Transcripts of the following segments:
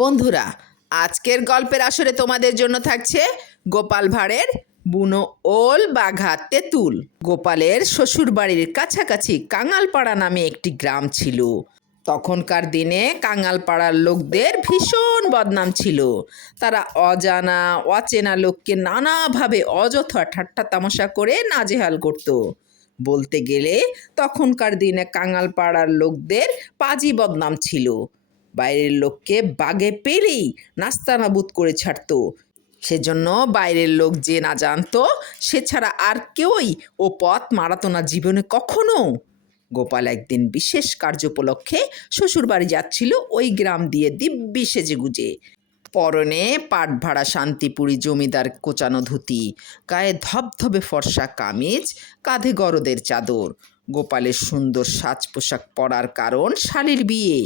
বন্ধুরা, আজকের গল্পের আসরে তোমাদের জন্য থাকছে গোপাল ভাঁড়ের বুনো ওল বাঘা তেঁতুল। গোপালের শ্বশুরবাড়ির কাছাকাছি কাঙালপাড়া নামে একটি গ্রাম ছিল। তখনকার দিনে কাঙালপাড়ার লোকদের ভীষণ বদনাম ছিল। তারা অজানা অচেনা লোককে নানাভাবে অযথা ঠাট্টা তামাশা করে নাজেহাল করত। বলতে গেলে তখনকার দিনে কাঙালপাড়ার লোকদের পাজি বদনাম ছিল। বাইরের লোককে বাগে পেলেই নাস্তানাবুদ করে ছাড়তো। সেজন্য বাইরের লোক যে না জানতো সে ছাড়া আর কেউই ও পথ মারাতো না জীবনে কখনো। গোপাল একদিন বিশেষ কার্য উপলক্ষে শ্বশুরবাড়ি যাচ্ছিল ওই গ্রাম দিয়ে দিব্যি সেজেগুজে। পরনে পাট ভাড়া শান্তিপুরি জমিদার কোচানো ধুতি, গায়ে ধবধবে ফর্সা কামিজ, কাঁধে গরদের চাদর। গোপালের সুন্দর সাজ পোশাক পরার কারণ শালীর বিয়ে।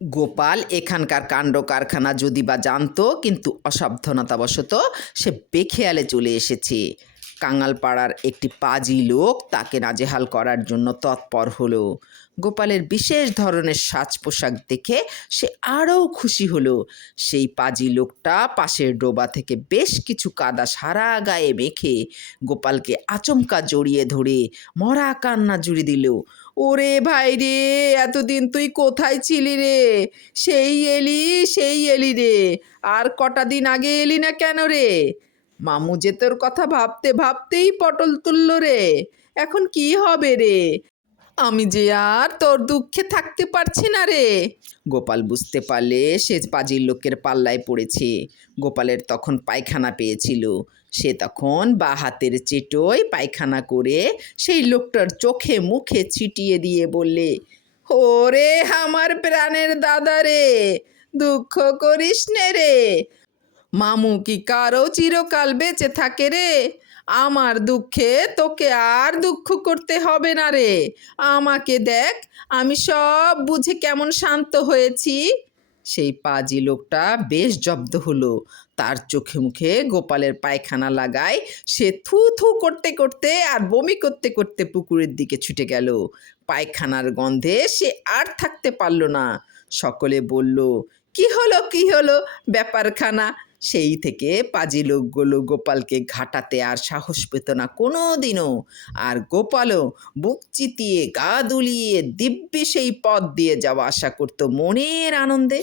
গোপাল এখানকার কাণ্ড কারখানা যদি বা জানতো, কিন্তু অসাবধানতাবশত সে বেখেয়ালে চলে এসেছে। কাঙালপাড়ার একটি পাজি লোক তাকে নাজেহাল করার জন্য তৎপর হলো। গোপালের বিশেষ ধরনের সাজ পোশাক দেখে সে আরও খুশি হলো। সেই পাজি লোকটা পাশের ডোবা থেকে বেশ কিছু কাদা সারা গায়ে মেখে গোপালকে আচমকা জড়িয়ে ধরে মরা কান্না জুড়ে দিল। ওরে ভাই রে, এতদিন তুই কোথায় ছিলি রে? সেই এলি রে। আর কটা দিন আগে এলি না কেন রে? মামু যে তোর কথা ভাবতে ভাবতেই পটল তুলল রে। এখন কি হবে রে? আমি যে আর তোর দুঃখে থাকতে পারছি না রে। গোপাল বুঝতে পারলে সে পাজির লোকের পাল্লায় পড়েছে। গোপালের তখন পায়খানা পেয়েছিল। সে তখন বা হাতের চেটোয় পায়খানা করে সেই লোকটার চোখে মুখে ছিটিয়ে দিয়ে বললে, ওরে আমার প্রাণের দাদা রে, দুঃখ করিস নে রে। মামু কি কারো চিরকাল বেঁচে থাকে রে? আমার দুঃখে তোকে আর দুঃখ করতে হবে না রে। আমাকে দেখ, আমি সব বুঝে কেমন শান্ত হয়েছি। সেই পাজি লোকটা বেশ জব্দ হলো। তার চোখে মুখে গোপালের পায়খানা লাগায় সে থু থু করতে করতে আর বমি করতে করতে পুকুরের দিকে ছুটে গেল। পায়খানার গন্ধে সে আর থাকতে পারল না। সকলে বলল, কি হলো ব্যাপারখানা? সেই থেকে পাজি লোকগুলো গোপালকে ঘাটাতে আর সাহস পেত না কোনো দিনও। আর গোপালও বুক চিতিয়ে গা দুলিয়ে দিব্যি সেই পথ দিয়ে যাওয়া আসা করতো মনের আনন্দে।